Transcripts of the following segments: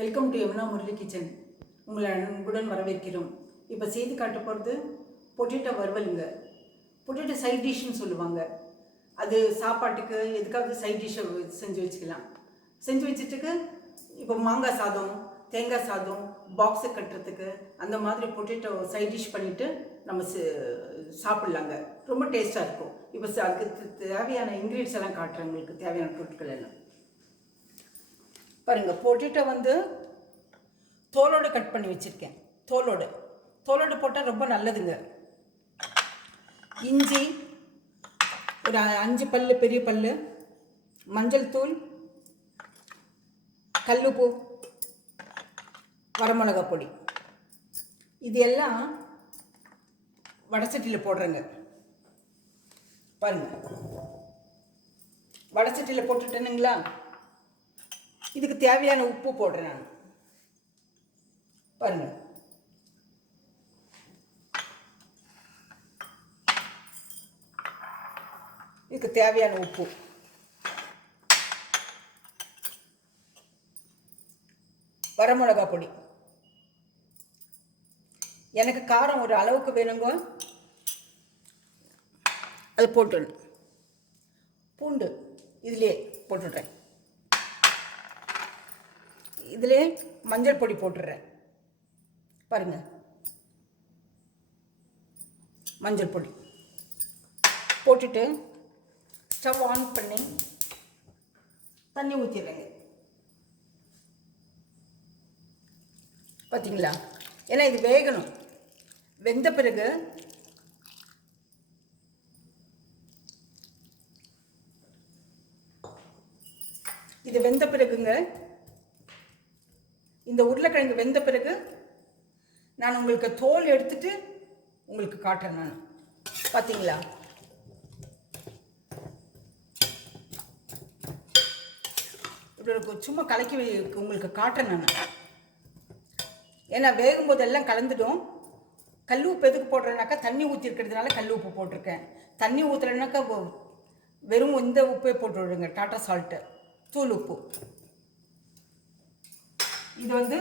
Welcome to Yamuna Murali kitchen. உங்களை அன்புடன் வரவேற்கிறோம். இப்போ செய்து காட்ட போகிறது பொட்டேட்டோ வறுவலுங்க. பொட்டேட்டோ சைட் டிஷ்ஷுன்னு சொல்லுவாங்க. அது சாப்பாட்டுக்கு எதுக்காவது சைட் டிஷ்ஷை செஞ்சு வச்சுக்கலாம். செஞ்சு வச்சுட்டுக்கு இப்போ மாங்காய் சாதம், தேங்காய் சாதம், பாக்ஸை கட்டுறதுக்கு அந்த மாதிரி பொட்டேட்டோ சைட் டிஷ் பண்ணிவிட்டு நம்ம சாப்பிட்லாங்க. ரொம்ப டேஸ்ட்டாக இருக்கும். இப்போ அதுக்கு தேவையான இன்க்ரீடியன்ஸ் எல்லாம் காட்டுறேன். உங்களுக்கு தேவையான பொருட்கள் எல்லாம் பாருங்கள். பொட்டேட்டோ வந்து தோலோடு கட் பண்ணி வச்சுருக்கேன். தோலோடு போட்டால் ரொம்ப நல்லதுங்க. இஞ்சி ஒரு 5 பல்லு, பெரிய பல்லு, மஞ்சள் தூள், கல்லுப்பு, வரமிளகா பொடி, இது எல்லாம் வடசட்டியில் போடுறேங்க. பாருங்கள், வடசட்டியில் போட்டுட்டேனுங்களா. இதுக்கு தேவையான உப்பு போடுறேன் நான். பாருங்கள், இதுக்கு தேவையான உப்பு, வரமிளகா பொடி. எனக்கு காரம் ஒரு அளவுக்கு வேணுங்க, அது போட்டுடணும். பூண்டு இதிலே போட்டுடுறேன். இதிலே மஞ்சள் பொடி போட்டுடுறேன். பாருங்கள், மஞ்சள் பொடி போட்டுட்டு ஸ்டவ் ஆன் பண்ணி தண்ணி ஊற்றிடுறேங்க. பார்த்தீங்களா? ஏன்னா இது வேகணும். வெந்த பிறகு இது வெந்த பிறகுங்க, இந்த உருளைக்கிழங்கு வெந்த பிறகு நான் உங்களுக்கு தோல் எடுத்துட்டு உங்களுக்கு காட்டுறேன் நான். பார்த்தீங்களா? இப்படி சும்மா கலக்கி உங்களுக்கு காட்டுறேன் நான். ஏன்னா வேகும்போது எல்லாம் கலந்துடும். கல் உப்பு எதுக்கு போடுறேன்னாக்கா, தண்ணி ஊற்றி இருக்கிறதுனால கல் உப்பு போட்டிருக்கேன். தண்ணி ஊற்றுறேன்னாக்கா வெறும் இந்த உப்பே போட்டு விடுங்க, டாட்டா சால்ட்டு, தூள் உப்பு. இது வந்து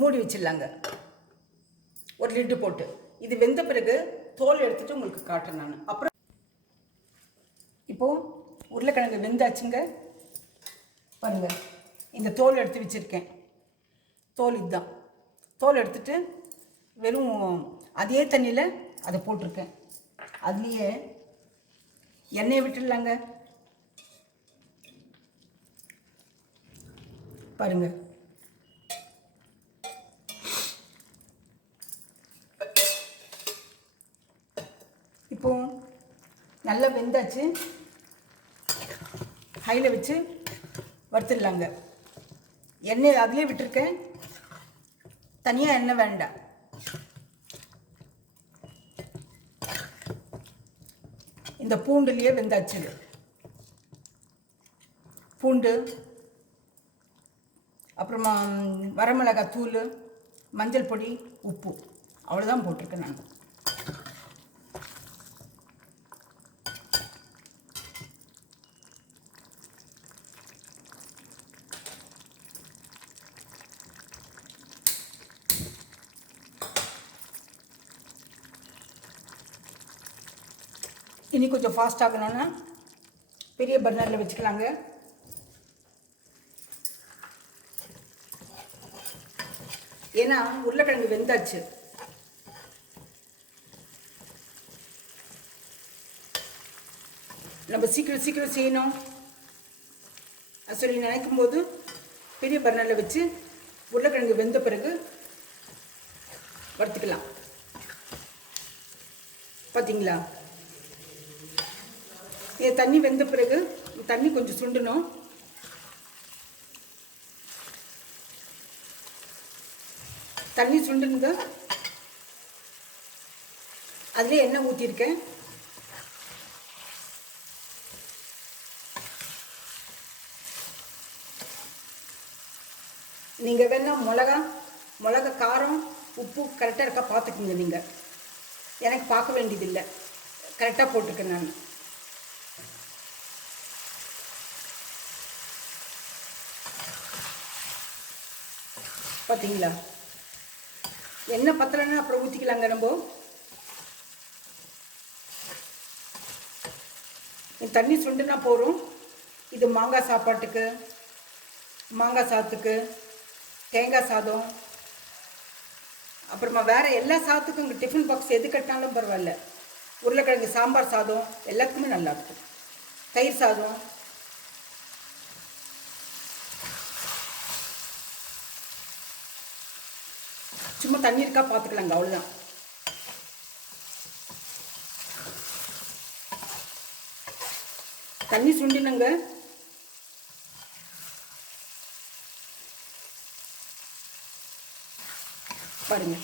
மூடி வச்சிடலாங்க, ஒரு லிட்டு போட்டு. இது வெந்த பிறகு தோல் எடுத்துட்டு உங்களுக்கு காட்டுறேன் நான். அப்புறம் இப்போது உருளைக்கிழங்கு வெந்தாச்சுங்க. பாருங்கள், இந்த தோல் எடுத்து வச்சுருக்கேன். தோல் இதுதான். தோல் எடுத்துட்டு வெறும் அதே தண்ணியில் அதை போட்டிருக்கேன். அதுலேயே எண்ணெயை விட்டுடலாங்க. பாருங்க, இப்போ நல்லா வெந்தாச்சு. ஹையில் வச்சு வறுத்துடலாங்க. எண்ணெய் அதிலே விட்டுருக்கேன், தனியாக எண்ணெய் வேண்டாம். இந்த பூண்டுலேயே வெந்தாச்சு. பூண்டு, அப்புறமா வரமிளகாய் தூள், மஞ்சள் பொடி, உப்பு, அவ்வளோதான் போட்டிருக்கேன் நான். இனி கொஞ்சம் ஃபாஸ்ட் ஆகணும்னா பெரிய பர்னரில் வச்சுக்கலாங்க. ஏன்னா உருளைக்கிழங்கு வெந்தாச்சு. நம்ம சீக்கிரம் செய்யணும் சொல்லி நினைக்கும் போது பெரிய பர்னரில் வச்சு உருளைக்கிழங்கு வெந்த பிறகு வறுத்துக்கலாம். பார்த்தீங்களா? தண்ணி வெந்த பிறகு தண்ணி கொஞ்சம் சுண்டணும். தண்ணி சுண்டுங்க. அதிலே எண்ணெய் ஊற்றிருக்கேன். நீங்கள் வேணால் மிளகா காரம் உப்பு கரெக்டாக இருக்கா பார்த்துக்குங்க. நீங்கள் எனக்கு பார்க்க வேண்டியதில்லை, கரெக்டாக போட்டிருக்கேன் நான். பார்த்தீங்களா? எண்ணெய் பத்தலைன்னா அப்புறம் ஊற்றிக்கலாங்க. நம்ம தண்ணி சுண்டுனா போகிறோம். இது மாங்காய் சாப்பாட்டுக்கு, மாங்காய் சாதத்துக்கு, தேங்காய் சாதம், அப்புறமா வேறு எல்லா சாதத்துக்கும் இங்கே டிஃபன் பாக்ஸ் எது கட்டினாலும் பரவாயில்ல. உருளைக்கிழங்கு சாம்பார் சாதம் எல்லாத்துக்குமே நல்லாயிருக்கும். தயிர் சாதம், சும்மா தண்ணி இருக்கா பார்த்துக்கலாங்க, அவ்வளோதான். தண்ணி சுண்டினங்க. பாருங்க,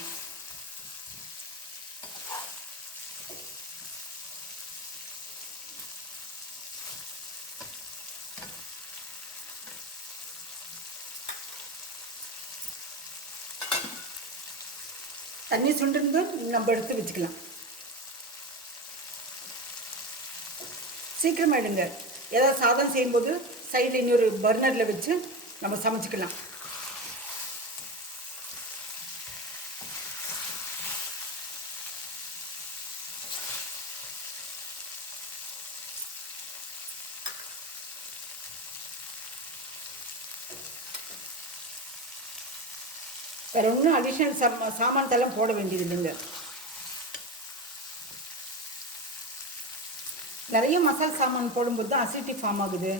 தண்ணி சுண்டிருந்து நம்ம எடுத்து வச்சுக்கலாம். சீக்கிரமாயிடுங்க. ஏதாவது சாதம் செய்யும்போது சைடில் இன்னொரு பர்னரில் வச்சு நம்ம சமைச்சிக்கலாம். வேறு ஒன்றும் அடிஷ்னல் சாமான்தெல்லாம் போட வேண்டியது இல்லைங்க. நிறைய மசாலா சாமான் போடும்போது தான் அசிடிட்டி ஃபார்ம் ஆகுது.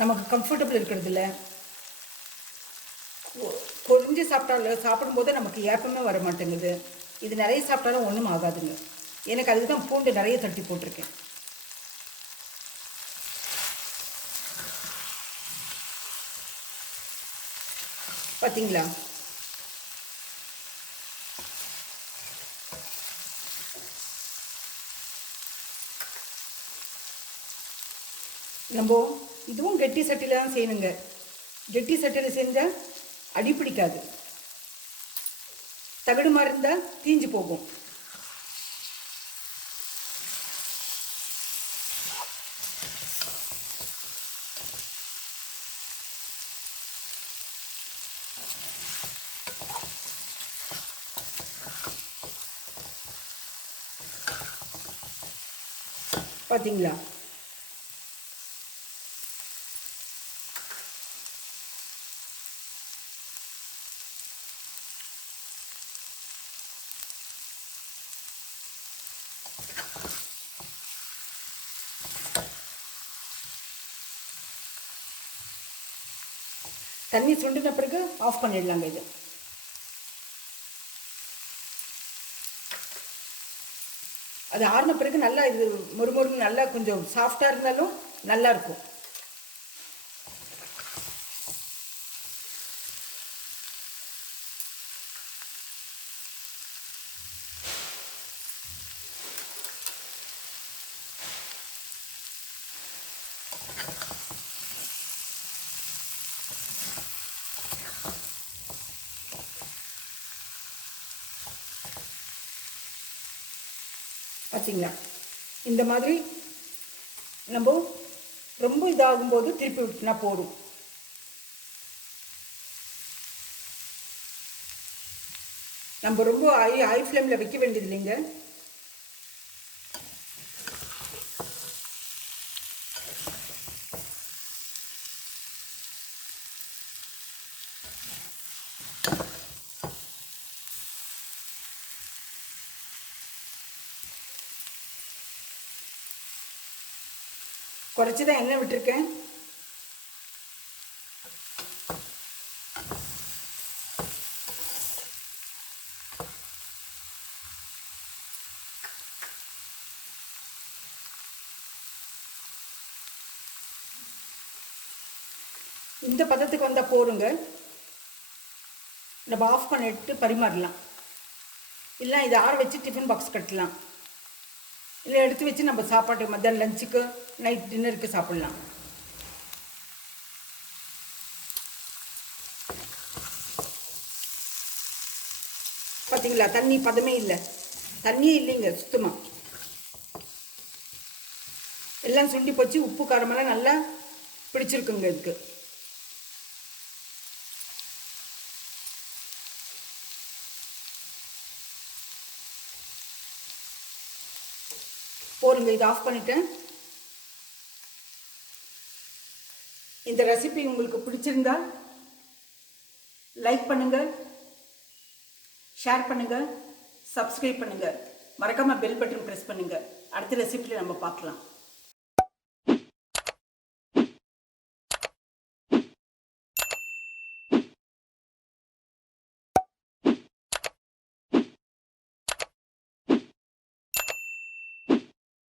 நமக்கு கம்ஃபர்டபுள் இருக்கிறது இல்லை. கொஞ்சம் சாப்பிடும்போது நமக்கு ஏப்பமே வர மாட்டேங்குது. இது நிறைய சாப்பிட்டாலும் ஒன்றும் ஆகாதுங்க. எனக்கு அதுக்கு தான் பூண்டு நிறைய தட்டி போட்டிருக்கேன். பார்த்தீங்களா? நம்ம இதுவும் கெட்டி சட்டியில் தான் செய்யணுங்க. கெட்டி சட்டியில் செஞ்சால் அடி பிடிக்காது. தகடு மாதிரி இருந்தால் தீஞ்சு போகும். பார்த்தீங்களா? தண்ணி சுண்டின பிறகு ஆஃப் பண்ணிடலாங்க. இது அது ஆறின பிறகு நல்லா இது முறுமுறுன்னு நல்லா கொஞ்சம் சாஃப்டாக இருந்தாலும் நல்லா இருக்கும். பார்த்தீங்களா? இந்த மாதிரி நம்ம ரொம்ப இதாகும்போது திருப்பி விட்டுனா போதும். நம்ம ரொம்ப ஹை ஃப்ளேமில் வைக்க வேண்டியது இல்லைங்க. குறைச்சி தான் எண்ணெய் விட்டுருக்கேன். இந்த பதத்துக்கு வந்தால் போருங்க. நம்ம ஆஃப் பண்ணிட்டு பரிமாறலாம். இல்லை இதை ஆற வச்சு டிஃபன் பாக்ஸ் கட்டலாம். இல்லை எடுத்து வச்சு நம்ம சாப்பாட்டு மத்தியானம் லஞ்சுக்கு நைட் டின்னருக்கு சாப்பிட்லாம். பார்த்தீங்களா? தண்ணி பதமே இல்லை, தண்ணியே இல்லைங்க சுத்தமாக. எல்லாம் சுண்டி போச்சு. உப்பு காரமெல்லாம் நல்லா பிடிச்சிருக்குங்க இதுக்கு. போருங்க, இது ஆஃப் பண்ணிட்டேன். இந்த ரெசிபி உங்களுக்கு பிடிச்சிருந்தா லைக் பண்ணுங்க, ஷேர் பண்ணுங்க, சப்ஸ்கிரைப் பண்ணுங்க, மறக்காம பெல் பட்டன் பிரஸ் பண்ணுங்க. அடுத்த ரெசிபியில் நம்ம பார்க்கலாம்.